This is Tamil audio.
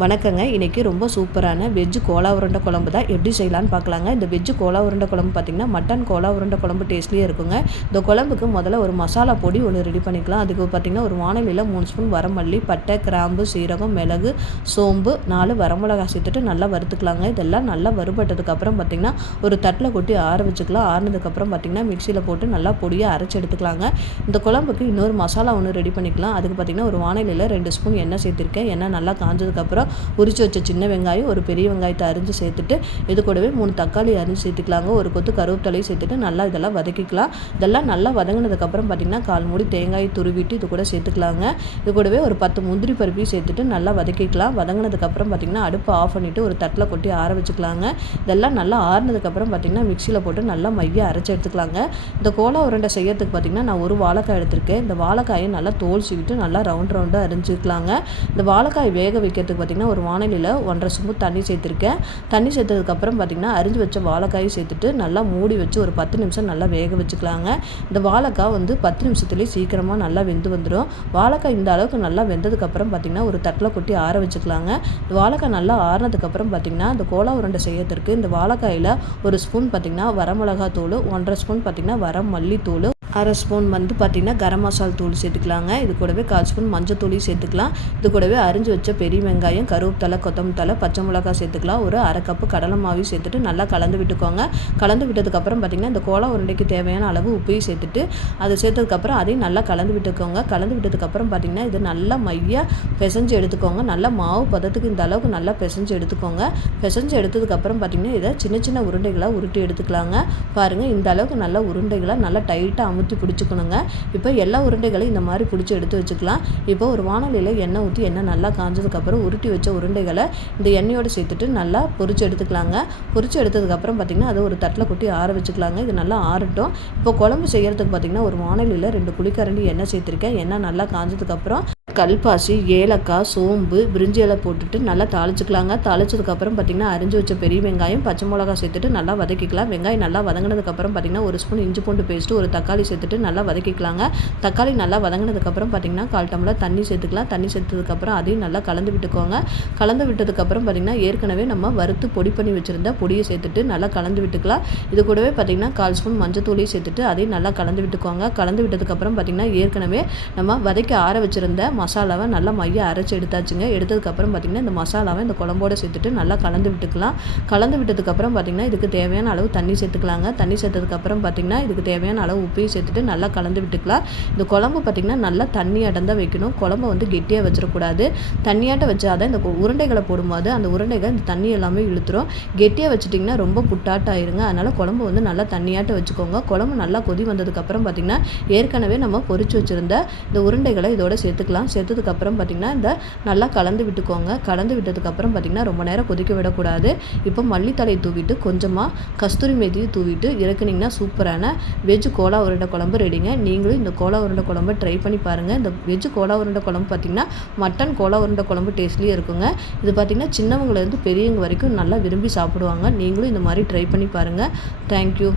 வணக்கங்க. இன்றைக்கி ரொம்ப சூப்பரான வெஜ்ஜு கோலா உருண்டை குழம்பு தான் எப்படி செய்யலான்னு பார்க்கலாங்க. இந்த வெஜ்ஜு கோலா உருண்டை குழம்பு பார்த்திங்கன்னா மட்டன் கோலா உருண்டை குழம்பு டேஸ்ட்லேயே இருக்குங்க. இந்த குழம்புக்கு முதல்ல ஒரு மசாலா பொடி ஒன்று ரெடி பண்ணிக்கலாம். அதுக்கு பார்த்திங்கன்னா ஒரு வானலியில் 3 ஸ்பூன் வரமல்லி, பட்டை, கிராம்பு, சீரகம், மிளகு, சோம்பு, 4 வரமிளகா சேர்த்துட்டு நல்லா வறுத்துக்கலாங்க. இதெல்லாம் நல்லா வறுபட்டதுக்கப்புறம் பார்த்திங்கன்னா ஒரு தட்டில் கொட்டி ஆற வச்சுக்கலாம். ஆறினதுக்கப்புறம் பார்த்திங்கன்னா மிக்சியில் போட்டு நல்லா பொடியாக அரைச்சி எடுத்துக்கலாங்க. இந்த குழம்புக்கு இன்னொரு மசாலா ஒன்று ரெடி பண்ணிக்கலாம். அதுக்கு பார்த்திங்கன்னா ஒரு வானலியில் 2 ஸ்பூன் எண்ணெய் சேர்த்துருக்கேன். எண்ணெய் நல்லா காஞ்சதுக்கப்புறம் உரிச்சு வச்ச சின்ன வெங்காயம், ஒரு பெரிய வெங்காயத்தை அரிஞ்சு சேர்த்துட்டு இது கூடவே 3 தக்காளி அரிஞ்சு சேர்த்துக்கலாங்க. ஒரு கொத்து கருவேப்பிலையும் சேர்த்துட்டு நல்லா இதெல்லாம் வதக்கிக்கலாம். இதெல்லாம் நல்லா வதங்கினதுக்கப்புறம் பார்த்திங்கன்னா 1/4 மூடி தேங்காய் துருவிட்டு இது கூட சேர்த்துக்கலாங்க. இது கூடவே ஒரு 10 முந்திரி பருப்பையும் சேர்த்துட்டு நல்லா வதக்கிக்கலாம். வதங்கினதுக்கப்புறம் பார்த்திங்கன்னா அடுப்பை ஆஃப் பண்ணிவிட்டு ஒரு தட்டில் கொட்டி ஆற வச்சுக்கலாங்க. இதெல்லாம் நல்லா ஆறினதுக்கப்புறம் பார்த்திங்கன்னா மிக்சியில் போட்டு நல்லா மைய அரைச்சி எடுத்துக்கலாங்க. இந்த கோலா உருண்டை செய்யறதுக்கு பார்த்திங்கன்னா நான் ஒரு வாழைக்காய் எடுத்திருக்கேன். இந்த வாழைக்காயை நல்லா தோல் சீவிட்டு நல்லா ரவுண்டாக அரிஞ்சிக்கலாங்க. இந்த வாழைக்காய் வேக வைக்கிறதுக்கு பார்த்திங்கன்னா ஒரு வானலியில் 1.5 ஸ்பூன் தண்ணி சேர்த்துருக்கேன். தண்ணி சேர்த்ததுக்கப்புறம் பார்த்திங்கன்னா அரிஞ்சு வச்ச வாழைக்காயை சேர்த்துட்டு நல்லா மூடி வச்சு ஒரு 10 நிமிஷம் நல்லா வேக வச்சுக்கலாங்க. இந்த வாழைக்காய் 10 நிமிஷத்துலேயே சீக்கிரமாக நல்லா வெந்து வந்துடும். வாழைக்காய் இந்த அளவுக்கு நல்லா வெந்ததுக்கப்புறம் பார்த்திங்கன்னா ஒரு தட்டில் கொட்டி ஆற வச்சுக்கலாங்க. இந்த வாழைக்காய் நல்லா ஆறினதுக்கப்புறம் பார்த்திங்கன்னா இந்த கோலா உருண்டை செய்யறதுக்கு இந்த வாழைக்காயில் 1 ஸ்பூன் பார்த்திங்கன்னா வரமிளகா தூள், 1.5 ஸ்பூன் பார்த்திங்கன்னா வரமல்லி தூள், 1/2 ஸ்பூன் பார்த்திங்கன்னா கரம் மசாலா தூள் சேர்த்துக்கலாங்க. இது கூடவே 1/4 ஸ்பூன் மஞ்சள் தூளையும் சேர்த்துக்கலாம். இது கூடவே அரிஞ்சு வச்ச பெரிய வெங்காயம், கருவேப்பிலை, கொத்தமல்லி தழை, பச்சை மிளகாய் சேர்த்துக்கலாம். ஒரு 1/2 கப்பு கடலை மாவையும் சேர்த்துட்டு நல்லா கலந்து விட்டுக்கோங்க. கலந்து விட்டதுக்கப்புறம் பார்த்திங்கன்னா இந்த கோலா உருண்டைக்கு தேவையான அளவு உப்பையும் சேர்த்துட்டு அதை சேர்த்ததுக்கப்புறம் அதையும் நல்லா கலந்து விட்டுக்கோங்க. கலந்து விட்டதுக்கப்புறம் பார்த்திங்கன்னா இது நல்லா மையாக பிசைஞ்சு எடுத்துக்கோங்க. நல்லா மாவு பதத்துக்கு இந்த அளவுக்கு நல்லா பிசைஞ்சு எடுத்துக்கோங்க. பிசைஞ்சு எடுத்ததுக்கப்புறம் பார்த்திங்கன்னா இதை சின்ன சின்ன உருண்டைகளாக உருட்டி எடுத்துக்கலாங்க. பாருங்கள், இந்த அளவுக்கு நல்லா உருண்டைகளாக நல்லா டைட்டாக ஊற்றி பிடிச்சிக்கணுங்க. இப்போ எல்லா உருண்டைகளையும் இந்த மாதிரி பிடிச்சி எடுத்து வச்சுக்கலாம். இப்போ ஒரு வானலியில் எண்ணெய் ஊற்றி எண்ணெய் நல்லா காஞ்சதுக்கப்புறம் உருட்டி வச்ச உருண்டைகளை இந்த எண்ணெயோடு சேர்த்துட்டு நல்லா பொரிச்சு எடுத்துக்கலாங்க. பொரிச்சு எடுத்ததுக்கப்புறம் பார்த்திங்கன்னா அதை ஒரு தட்டில் கொட்டி ஆற வச்சுக்கலாங்க. இது நல்லா ஆறட்டும். இப்போ குழம்பு செய்கிறதுக்கு பார்த்திங்கன்னா ஒரு வானலியில் 2 குழிக்கரண்டி எண்ணெய் சேர்த்துருக்கேன். எண்ணெய் நல்லா காஞ்சதுக்கப்புறம் கல்பாசி, ஏலக்காய், சோம்பு, பிரிஞ்சி இலை போட்டுட்டு நல்லா தாளிச்சுக்கலாங்க. தாளிச்சதுக்கப்புறம் பார்த்திங்கன்னா அரிஞ்சு வச்ச பெரிய வெங்காயம், பச்சை மிளகாய் சேர்த்துட்டு நல்லா வதக்கிக்கலாம். வெங்காயம் நல்லா வதங்கினதுக்கப்புறம் பார்த்திங்கன்னா 1 ஸ்பூன் இஞ்சி பூண்டு பேஸ்ட்டு, ஒரு தக்காளி சேர்த்துட்டு நல்லா வதக்கிக்கலாங்க. தக்காளி நல்லா வதங்கினதுக்கப்புறம் பார்த்திங்கன்னா 1/4 டம்ளர் தண்ணி சேர்த்துக்கலாம். தண்ணி சேர்த்ததுக்கப்புறம் அதையும் நல்லா கலந்து விட்டுக்கோங்க. கலந்து விட்டதுக்கப்புறம் பார்த்திங்கன்னா ஏற்கனவே நம்ம வறுத்து பொடி பண்ணி வச்சுருந்த பொடியை சேர்த்துட்டு நல்லா கலந்து விட்டுக்கலாம். இது கூடவே பார்த்திங்கன்னா 1/4 ஸ்பூன் மஞ்சள் தூளையும் சேர்த்துட்டு அதையும் நல்லா கலந்து விட்டுக்கோங்க. கலந்து விட்டதுக்கப்புறம் பார்த்திங்கன்னா ஏற்கனவே நம்ம வதக்கி ஆற வச்சுருந்த மசாலாவை நல்லா மைய அரைச்சி எடுத்தாச்சுங்க. எடுத்ததுக்கப்புறம் பார்த்திங்கன்னா இந்த மசாலாவை இந்த குழம்போடு சேர்த்துட்டு நல்லா கலந்து விட்டுக்கலாம். கலந்து விட்டதுக்கப்புறம் பார்த்திங்கன்னா இதுக்கு தேவையான அளவு தண்ணி சேர்த்துக்கலாங்க. தண்ணி சேர்த்ததுக்கப்புறம் பார்த்திங்கன்னா இதுக்கு தேவையான அளவு உப்பையும் சேர்த்துட்டு நல்லா கலந்து விட்டுக்கலாம். இந்த குழம்பு பார்த்திங்கன்னா நல்லா தண்ணி அடர்ந்தால் வைக்கணும். குழம்பு கெட்டியாக வச்சிடக்கூடாது. தண்ணியாட்ட வச்சாதான் இந்த உருண்டைகளை போடும்போது அந்த உருண்டைகள் இந்த தண்ணி எல்லாமே இழுத்துரும். கெட்டியாக வச்சுட்டிங்கன்னா ரொம்ப புட்டாட்டம் ஆயிருங்க. அதனால் குழம்பு நல்லா தண்ணியாட்ட வச்சுக்கோங்க. குழம்பு நல்லா கொதி வந்ததுக்கப்புறம் பார்த்திங்கன்னா ஏற்கனவே நம்ம பொரிச்சு வச்சுருந்த இந்த உருண்டைகளை இதோட சேர்த்துக்கலாம். சேர்த்ததுக்கப்புறம் பார்த்திங்கன்னா இந்த நல்லா கலந்து விட்டுக்கோங்க. கலந்து விட்டதுக்கப்புறம் பார்த்திங்கன்னா ரொம்ப நேரம் கொதிக்க விடக்கூடாது. இப்போ மல்லித்தலை தூவிட்டு கொஞ்சமாக கஸ்தூரி மேத்தியை தூவிட்டு இறக்குனிங்கன்னா சூப்பரான வெஜ்ஜு கோலா உருண்டை குழம்பு ரெடிங்க. நீங்களும் இந்த கோலா உருண்டை குழம்பை ட்ரை பண்ணி பாருங்கள். இந்த வெஜ்ஜு கோலா உருண்டை குழம்பு பார்த்திங்கன்னா மட்டன் கோலா உருண்டை குழம்பு டேஸ்ட்லேயே இருக்குங்க. இது பார்த்திங்கன்னா சின்னவங்கலேருந்து பெரியவங்க வரைக்கும் நல்லா விரும்பி சாப்பிடுவாங்க. நீங்களும் இந்த மாதிரி ட்ரை பண்ணி பாருங்கள். தேங்க்யூ.